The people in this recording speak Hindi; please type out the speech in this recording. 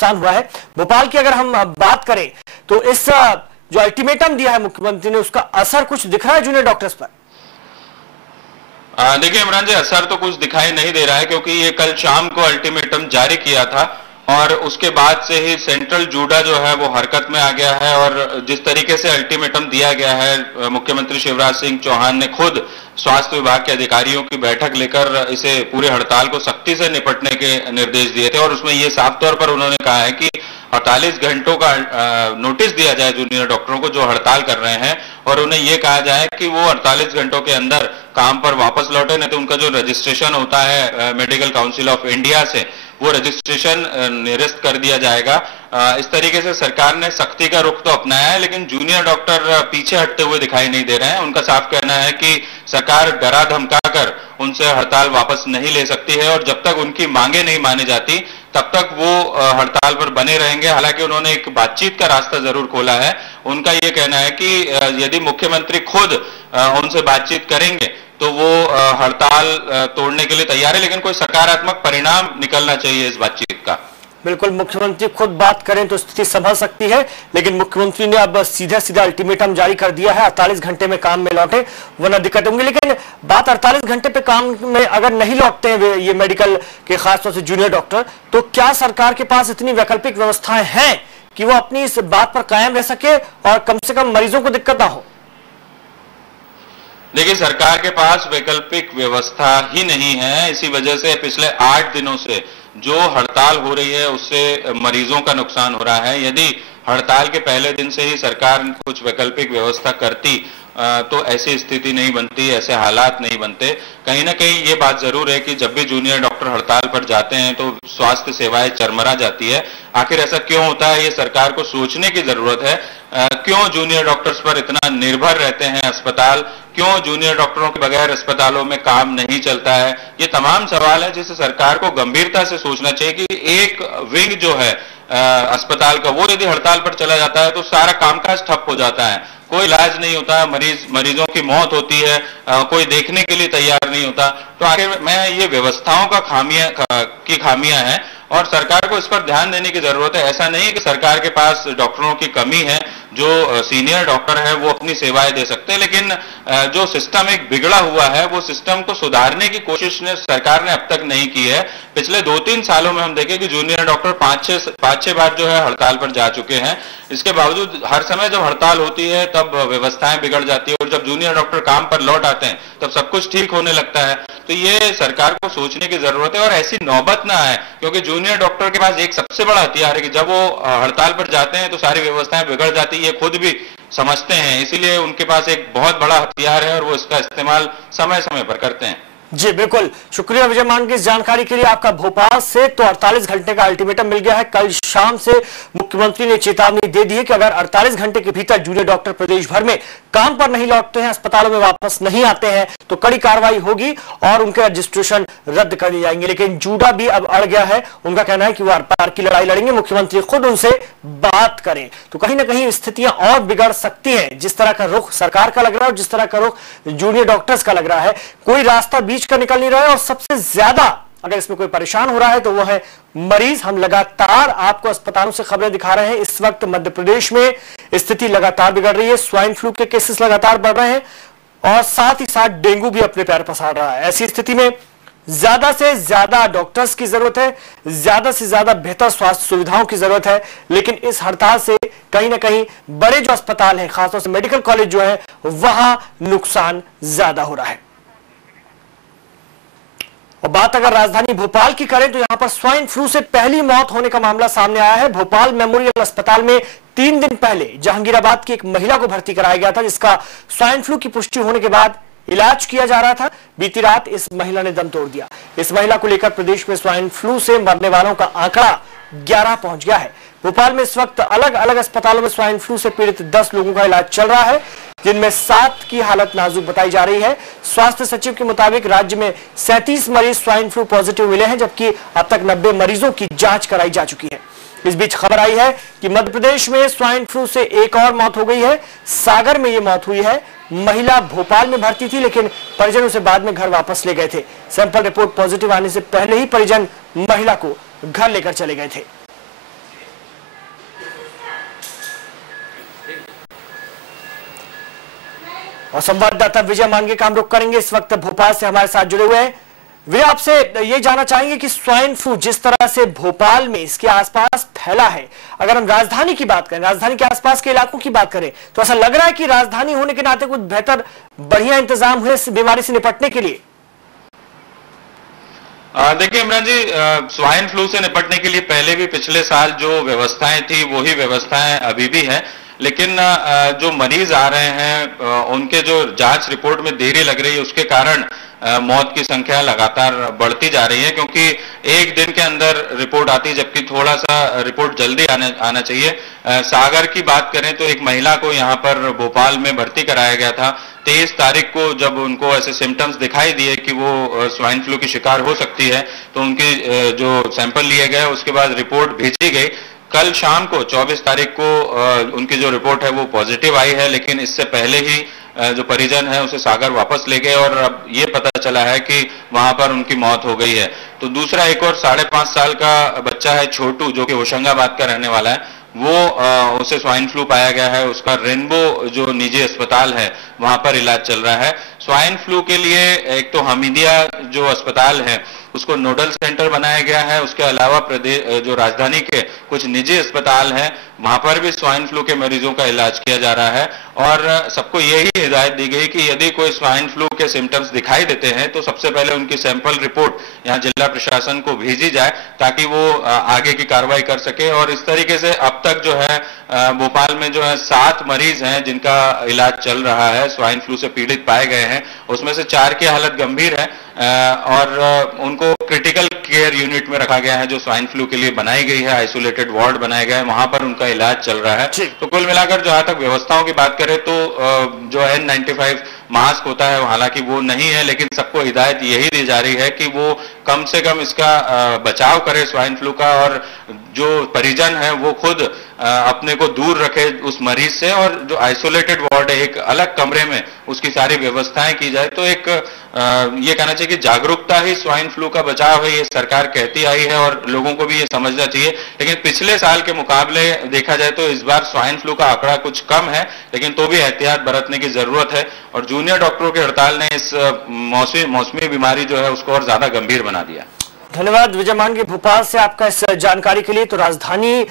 नुकसान हुआ है। भोपाल की अगर हम बात करें तो इस जो अल्टीमेटम दिया है मुख्यमंत्री ने, उसका असर कुछ दिख रहा है जूनियर डॉक्टर्स पर? देखिए इमरान जी, असर तो कुछ दिखाई नहीं दे रहा है, क्योंकि ये कल शाम को अल्टीमेटम जारी किया था और उसके बाद से ही सेंट्रल जूडा जो है वो हरकत में आ गया है। और जिस तरीके से अल्टीमेटम दिया गया है, मुख्यमंत्री शिवराज सिंह चौहान ने खुद स्वास्थ्य विभाग के अधिकारियों की बैठक लेकर इसे पूरे हड़ताल को सख्ती से निपटने के निर्देश दिए थे। और उसमें ये साफ तौर पर उन्होंने कहा है कि 48 घंटों का नोटिस दिया जाए जूनियर डॉक्टरों को जो हड़ताल कर रहे हैं, और उन्हें यह कहा जाए कि वो 48 घंटों के अंदर काम पर वापस लौटे, नहीं तो उनका जो रजिस्ट्रेशन होता है मेडिकल काउंसिल ऑफ इंडिया से, वो रजिस्ट्रेशन निरस्त कर दिया जाएगा। इस तरीके से सरकार ने सख्ती का रुख तो अपनाया है, लेकिन जूनियर डॉक्टर पीछे हटते हुए दिखाई नहीं दे रहे हैं। उनका साफ कहना है कि सरकार डरा धमका कर उनसे हड़ताल वापस नहीं ले सकती है, और जब तक उनकी मांगे नहीं मानी जाती तब तक वो हड़ताल पर बने रहेंगे। हालांकि उन्होंने एक बातचीत का रास्ता जरूर खोला है। उनका ये कहना है कि यदि मुख्यमंत्री खुद उनसे बातचीत करेंगे तो वो हड़ताल तोड़ने के लिए तैयार है, लेकिन कोई सकारात्मक परिणाम निकलना चाहिए इस बातचीत का। बिल्कुल, मुख्यमंत्री खुद बात करें तो स्थिति संभल सकती है, लेकिन मुख्यमंत्री ने अब सीधा सीधा अल्टीमेटम जारी कर दिया है, 48 घंटे में काम में लौटे वरना दिक्कत होंगी। लेकिन बात 48 घंटे पे काम में अगर नहीं लौटते हैं ये मेडिकल के खासतौर से जूनियर डॉक्टर, तो क्या सरकार के पास इतनी वैकल्पिक व्यवस्थाएं हैं कि वो अपनी इस बात पर कायम रह सके और कम से कम मरीजों को दिक्कत ना हो? देखिए, सरकार के पास वैकल्पिक व्यवस्था ही नहीं है। इसी वजह से पिछले 8 दिनों से जो हड़ताल हो रही है उससे मरीजों का नुकसान हो रहा है। यदि हड़ताल के पहले दिन से ही सरकार कुछ वैकल्पिक व्यवस्था करती तो ऐसी स्थिति नहीं बनती, ऐसे हालात नहीं बनते। कहीं ना कहीं ये बात जरूर है कि जब भी जूनियर डॉक्टर हड़ताल पर जाते हैं तो स्वास्थ्य सेवाएं चरमरा जाती है। आखिर ऐसा क्यों होता है, ये सरकार को सोचने की जरूरत है। क्यों जूनियर डॉक्टर्स पर इतना निर्भर रहते हैं अस्पताल, क्यों जूनियर डॉक्टरों के बगैर अस्पतालों में काम नहीं चलता है, ये तमाम सवाल है जिसे सरकार को गंभीरता से सोचना चाहिए कि एक विंग जो है अस्पताल का, वो यदि हड़ताल पर चला जाता है तो सारा कामकाज ठप हो जाता है, कोई इलाज नहीं होता, मरीजों की मौत होती है, कोई देखने के लिए तैयार नहीं होता। तो आखिर में ये व्यवस्थाओं का खामियां हैं और सरकार को इस पर ध्यान देने की जरूरत है। ऐसा नहीं है कि सरकार के पास डॉक्टरों की कमी है, जो सीनियर डॉक्टर है वो अपनी सेवाएं दे सकते हैं, लेकिन जो सिस्टम एक बिगड़ा हुआ है वो सिस्टम को सुधारने की कोशिश सरकार ने अब तक नहीं की है। पिछले 2-3 सालों में हम देखें कि जूनियर डॉक्टर 5-6 बार जो है हड़ताल पर जा चुके हैं। इसके बावजूद हर समय जब हड़ताल होती है तब व्यवस्थाएं बिगड़ जाती है, और जब जूनियर डॉक्टर काम पर लौट आते हैं तब सब कुछ ठीक होने लगता है। तो ये सरकार को सोचने की जरूरत है और ऐसी नौबत ना आए, क्योंकि जूनियर डॉक्टर के पास एक सबसे बड़ा हथियार है कि जब वो हड़ताल पर जाते हैं तो सारी व्यवस्थाएं बिगड़ जाती है, ये खुद भी समझते हैं। इसीलिए उनके पास एक बहुत बड़ा हथियार है और वो इसका इस्तेमाल समय समय पर करते हैं। जी बिल्कुल, शुक्रिया विजय मान की इस जानकारी के लिए आपका। भोपाल से तो 48 घंटे का अल्टीमेटम मिल गया है। कल शाम से मुख्यमंत्री ने चेतावनी दे दी है कि अगर 48 घंटे के भीतर जूनियर डॉक्टर प्रदेश भर में काम पर नहीं लौटते हैं, अस्पतालों में वापस नहीं आते हैं, तो कड़ी कार्रवाई होगी और उनके रजिस्ट्रेशन रद्द कर दिए जाएंगे। लेकिन जूडा भी अब अड़ गया है, उनका कहना है कि वो आर-पार की लड़ाई लड़ेंगे, मुख्यमंत्री खुद उनसे बात करें। तो कहीं ना कहीं स्थितियां और बिगड़ सकती हैं। जिस तरह का रुख सरकार का लग रहा है और जिस तरह का रुख जूनियर डॉक्टर्स का लग रहा है, कोई रास्ता बीच का निकल नहीं रहा है। और सबसे ज्यादा अगर इसमें कोई परेशान हो रहा है तो वो है मरीज। हम लगातार आपको अस्पतालों से खबरें दिखा रहे हैं। इस वक्त मध्य प्रदेश में स्थिति लगातार बिगड़ रही है, स्वाइन फ्लू के केसेस लगातार बढ़ रहे हैं और साथ ही साथ डेंगू भी अपने पैर पसार रहा है। ऐसी स्थिति में ज्यादा से ज्यादा डॉक्टर्स की जरूरत है, ज्यादा से ज्यादा बेहतर स्वास्थ्य सुविधाओं की जरूरत है। लेकिन इस हड़ताल से कहीं ना कहीं बड़े जो अस्पताल हैं, खासतौर से मेडिकल कॉलेज जो है, वहां नुकसान ज्यादा हो रहा है। और बात अगर राजधानी भोपाल की करें तो यहां पर स्वाइन फ्लू से पहली मौत होने का मामला सामने आया है। भोपाल मेमोरियल अस्पताल में 3 दिन पहले जहांगीराबाद की एक महिला को भर्ती कराया गया था, जिसका स्वाइन फ्लू की पुष्टि होने के बाद इलाज किया जा रहा था। बीती रात इस महिला ने दम तोड़ दिया। इस महिला को लेकर प्रदेश में स्वाइन फ्लू से मरने वालों का आंकड़ा 11 पहुंच गया है। भोपाल में इस वक्त अलग अलग अस्पतालों में स्वाइन फ्लू से पीड़ित 10 लोगों का इलाज चल रहा है, जिनमें 7 की हालत नाजुक बताई जा रही है। स्वास्थ्य सचिव के मुताबिक राज्य में 37 मरीज स्वाइन फ्लू पॉजिटिव मिले हैं, जबकि अब तक 90 मरीजों की जांच कराई जा चुकी है। इस बीच खबर आई है कि मध्य प्रदेश में स्वाइन फ्लू से एक और मौत हो गई है। सागर में यह मौत हुई है। महिला भोपाल में भर्ती थी, लेकिन परिजन उसे बाद में घर वापस ले गए थे। सैंपल रिपोर्ट पॉजिटिव आने से पहले ही परिजन महिला को घर लेकर चले गए थे। और संवाददाता विजय मांगे का हम रुख करेंगे, इस वक्त भोपाल से हमारे साथ जुड़े हुए हैं। वे आपसे ये जानना चाहेंगे कि स्वाइन फ्लू जिस तरह से भोपाल में इसके आसपास फैला है, अगर हम राजधानी की बात करें, राजधानी के आसपास के इलाकों की बात करें, तो ऐसा लग रहा है कि राजधानी होने के नाते कुछ बेहतर बढ़िया इंतजाम हुए इस बीमारी से निपटने के लिए। देखिए इमरान जी, स्वाइन फ्लू से निपटने के लिए पहले भी पिछले साल जो व्यवस्थाएं थी वही व्यवस्थाएं अभी भी है, लेकिन जो मरीज आ रहे हैं उनके जो जांच रिपोर्ट में देरी लग रही है उसके कारण मौत की संख्या लगातार बढ़ती जा रही है, क्योंकि एक दिन के अंदर रिपोर्ट आती है जबकि थोड़ा सा रिपोर्ट जल्दी आना चाहिए। सागर की बात करें तो एक महिला को यहाँ पर भोपाल में भर्ती कराया गया था। 23 तारीख को जब उनको ऐसे सिम्टम्स दिखाई दिए कि वो स्वाइन फ्लू की शिकार हो सकती है तो उनकी जो सैंपल लिए गए उसके बाद रिपोर्ट भेजी गई। कल शाम को 24 तारीख को उनकी जो रिपोर्ट है वो पॉजिटिव आई है, लेकिन इससे पहले ही जो परिजन है उसे सागर वापस ले गए और अब ये पता चला है कि वहां पर उनकी मौत हो गई है। तो दूसरा एक और 5.5 साल का बच्चा है छोटू, जो कि होशंगाबाद का रहने वाला है, वो उसे स्वाइन फ्लू पाया गया है। उसका रेनबो जो निजी अस्पताल है वहां पर इलाज चल रहा है। स्वाइन फ्लू के लिए एक तो हमीदिया जो अस्पताल है उसको नोडल सेंटर बनाया गया है, उसके अलावा प्रदेश जो राजधानी के कुछ निजी अस्पताल हैं वहां पर भी स्वाइन फ्लू के मरीजों का इलाज किया जा रहा है। और सबको यही हिदायत दी गई कि यदि कोई स्वाइन फ्लू के सिम्टम्स दिखाई देते हैं तो सबसे पहले उनकी सैंपल रिपोर्ट यहाँ जिला प्रशासन को भेजी जाए ताकि वो आगे की कार्रवाई कर सके। और इस तरीके से अब तक जो है भोपाल में जो है 7 मरीज हैं जिनका इलाज चल रहा है, स्वाइन फ्लू से पीड़ित पाए गए हैं। उसमें से 4 की हालत गंभीर है और उनको क्रिटिकल केयर यूनिट में रखा गया है जो स्वाइन फ्लू के लिए बनाई गई है, आइसोलेटेड वार्ड बनाया गया है, वहां पर उनका इलाज चल रहा है। तो कुल मिलाकर जहां तक व्यवस्थाओं की बात करें तो जो N95 मास्क होता है हालांकि वो नहीं है, लेकिन सबको हिदायत यही दी जा रही है कि वो कम से कम इसका बचाव करे स्वाइन फ्लू का, और जो परिजन है वो खुद अपने को दूर रखे उस मरीज से, और जो आइसोलेटेड वार्ड है एक अलग कमरे में उसकी सारी व्यवस्थाएं की जाए। तो एक ये कहना चाहिए कि जागरूकता ही स्वाइन फ्लू का बचाव है, ये सरकार कहती आई है और लोगों को भी ये समझना चाहिए। लेकिन पिछले साल के मुकाबले देखा जाए तो इस बार स्वाइन फ्लू का आंकड़ा कुछ कम है, लेकिन तो भी एहतियात बरतने की जरूरत है। और जूनियर डॉक्टरों की हड़ताल ने इस मौसमी बीमारी जो है उसको और ज्यादा गंभीर बना दिया। धन्यवाद विजय मांगे भोपाल से आपका इस जानकारी के लिए। तो राजधानी